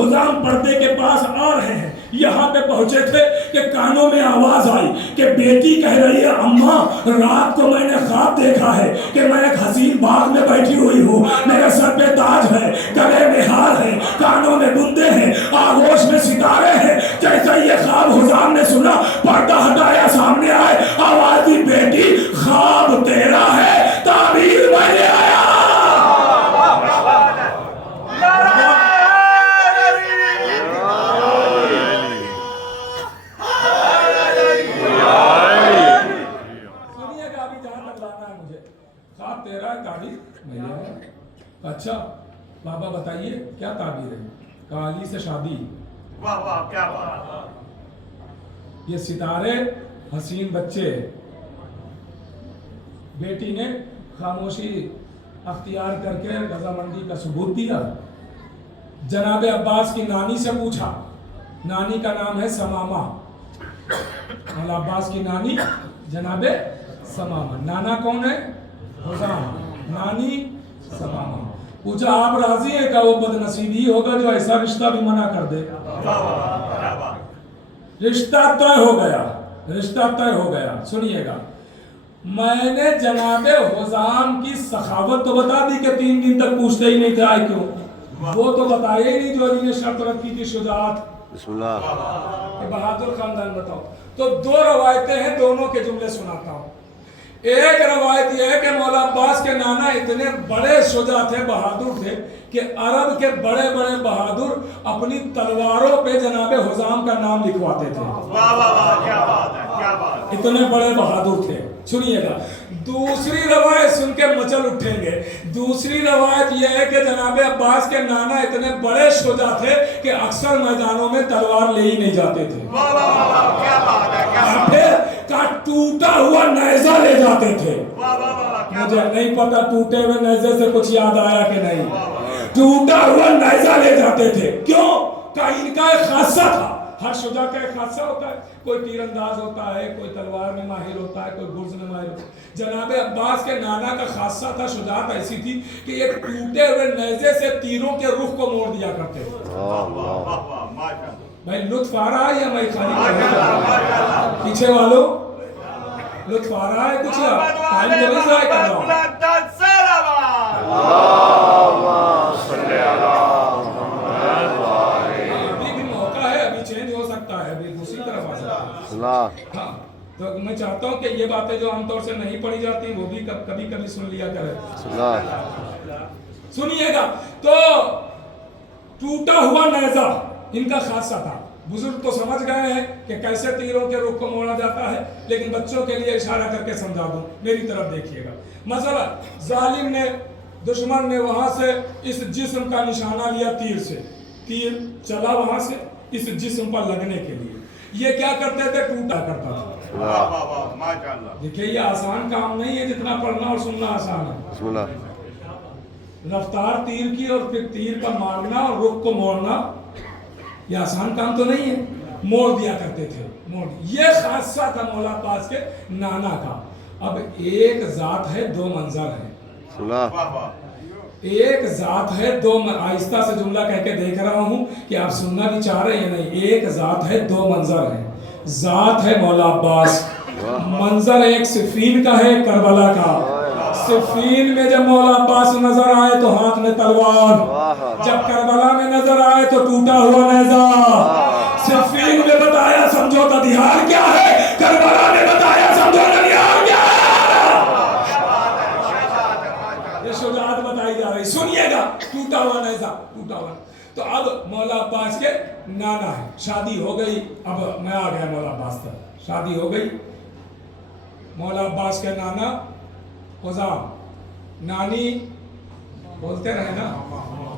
حزام پردے کے پاس آ رہے ہیں، یہاں پہ پہنچے تھے کہ کانوں میں آواز آئی کہ بیٹی کہہ رہی ہے اماں رات کو میں نے خواب دیکھا ہے کہ میں ایک حسین باغ میں بیٹھی ہوئی ہوں، میرے سر پہ تاج ہے، گلے میں ہار ہے، کانوں میں بندے ہیں، آغوش میں ستارے ہیں۔ جیسا یہ خواب حزام نے سنا، پردہ ہٹایا، سامنے آئے، آواز دی بیٹی خواب تیرا ہے، تعبیر میں نے آیا۔ اچھا بابا بتائیے کیا تعبیر ہے؟ کہا علی سے شادی۔ واہ واہ کیا بات۔ یہ ستارے حسین بچے۔ بیٹی نے خاموشی اختیار کر کے رضامندی کا ثبوت دیا۔ جناب عباس کی نانی سے پوچھا، نانی کا نام ہے سمامہ، مولا عباس کی نانی جناب سمامہ۔ نانا کون ہے؟ حزام، نانی سمامہ۔ پوچھا آپ راضی ہیں کہ وہ بد نصیبی ہوگا جو ایسا رشتہ بھی منع کر دے؟ رشتہ طے ہو گیا، رشتہ طے ہو گیا۔ سنیے گا، میں نے جناب حزام کی سخاوت تو بتا دی کہ 3 دن تک پوچھتے ہی نہیں تھے آئے کیوں، وہ تو بتایا ہی نہیں جو علی نے شرط رکھی تھی، شجاعت، بسم اللہ، کہ بہادر خاندان بتاؤ۔ تو 2 روایتیں ہیں، دونوں کے جملے سناتا ہوں۔ ایک روایت یہ ہے کہ مولا عباس کے نانا اتنے بڑے شجاع تھے، بہادر تھے کہ عرب کے بڑے بڑے بہادر اپنی تلواروں پہ جناب حزام کا نام لکھواتے تھے۔ واہ واہ واہ کیا بات ہے، کیا بات ہے۔ اتنے بڑے بہادر تھے۔ سنیے گا، دوسری روایت سن کے مچل اٹھیں گے۔ دوسری روایت یہ ہے کہ جناب عباس کے نانا اتنے بڑے شجاع تھے کہ اکثر میدانوں میں تلوار لے ہی نہیں جاتے تھے، واہ واہ واہ کیا بات ہے، کیا بات ہے۔ پھر کا ٹوٹا ہوا نیزہ لے جاتے تھے۔ واہ واہ واہ کیا مجھے نہیں پتا ٹوٹے ہوئے نیزے سے کچھ یاد آیا کہ نہیں، ٹوٹا ہوا نیزہ لے جاتے تھے۔ کیوں کہ ان کا ایک خاصہ تھا، ہر شجاع کا ایک خاصہ ہوتا ہے، کوئی تیر انداز ہوتا ہے، کوئی تلوار میں ماہر ہوتا ہے، کوئی گرز میں ماہر ہوتا ہے۔ جناب عباس کے نانا کا خاصہ تھا، شجاعت ایسی تھی کہ یہ ٹوٹے ہوئے نیزے سے تیروں کے رخ کو موڑ دیا کرتے تھے۔ بھائی لطف آ رہا ہے یا میں خالی کر رہا ہوں؟ پیچھے والوں لطف آ رہا ہے کچھ؟ ٹائم تو نہیں ضائع کر رہا ہوں۔ ابھی بھی موقع ہے، ابھی چینج ہو سکتا ہے، ابھی دوسری طرف آ سکتا ہے۔ ہاں تو میں چاہتا ہوں کہ یہ باتیں جو عام طور سے نہیں پڑھی جاتی وہ بھی کبھی کبھی سن لیا کرے۔ سنیے گا، تو ٹوٹا ہوا نیزہ ان کا خاصہ تھا۔ بزرگ تو سمجھ گئے ہیں کہ کیسے تیروں کے رخ کو موڑا جاتا ہے، لیکن بچوں کے لیے اشارہ کر کے سمجھا دوں، میری طرف دیکھیے گا۔ مثلا ظالم نے، دشمن نے وہاں سے اس جسم کا نشانہ لیا، تیر سے، تیر چلا وہاں سے اس جسم پر لگنے کے لیے، یہ کیا کرتے تھے؟ ٹوٹا کرتا تھا۔ دیکھیں یہ آسان کام نہیں ہے جتنا پڑھنا اور سننا آسان ہے۔ رفتار تیر کی اور پھر تیر پر مارنا اور رخ کو موڑنا یہ آسان کام تو نہیں ہے، موڑ دیا کرتے تھے، موڑ۔ یہ خاصہ تھا مولا عباس کے نانا کا۔ اب ایک ذات ہے، 2 منظر ہیں۔ ایک ذات ہے، 2 آہستہ سے جملہ کہہ کے دیکھ رہا ہوں کہ آپ سننا بھی چاہ رہے ہیں نہیں۔ ایک ذات ہے، 2 منظر ہیں۔ ذات ہے مولا عباس، منظر ایک صفین کا ہے، کربلا کا۔ صفین میں جب مولا عباس نظر آئے تو ہاتھ میں تلوار، جب کربلا میں نظر آئے تو ٹوٹا ہوا نیزہ۔ صفین میں بتایا سمجھو تدیار کیا ہے، کربلا میں بتایا سمجھو ننیار کیا ہے۔ یہ شجاعت بتائی جا رہی۔ سنیے گا، ٹوٹا ہوا نیزہ، ٹوٹا ہوا۔ تو اب مولا عباس کے نانا ہے، شادی ہو گئی۔ اب میں آ گیا مولا عباس تک، شادی ہو گئی۔ مولا عباس کے نانا حزام، نانی بولتے رہے نا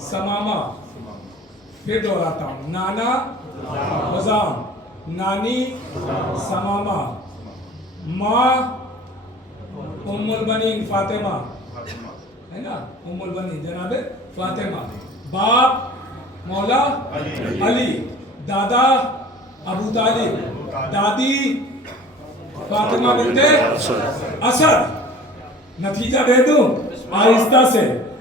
سمامہ، پھر دہراتا ہوں، نانا حزام، نانی سمامہ، ماں ام البنین فاطمہ، ہے نا، ام البنین جناب فاطمہ، باپ مولا علی، دادا ابو طالب، دادی فاطمہ بنت اسد۔ نتیجہ دے دوں آہستہ سے،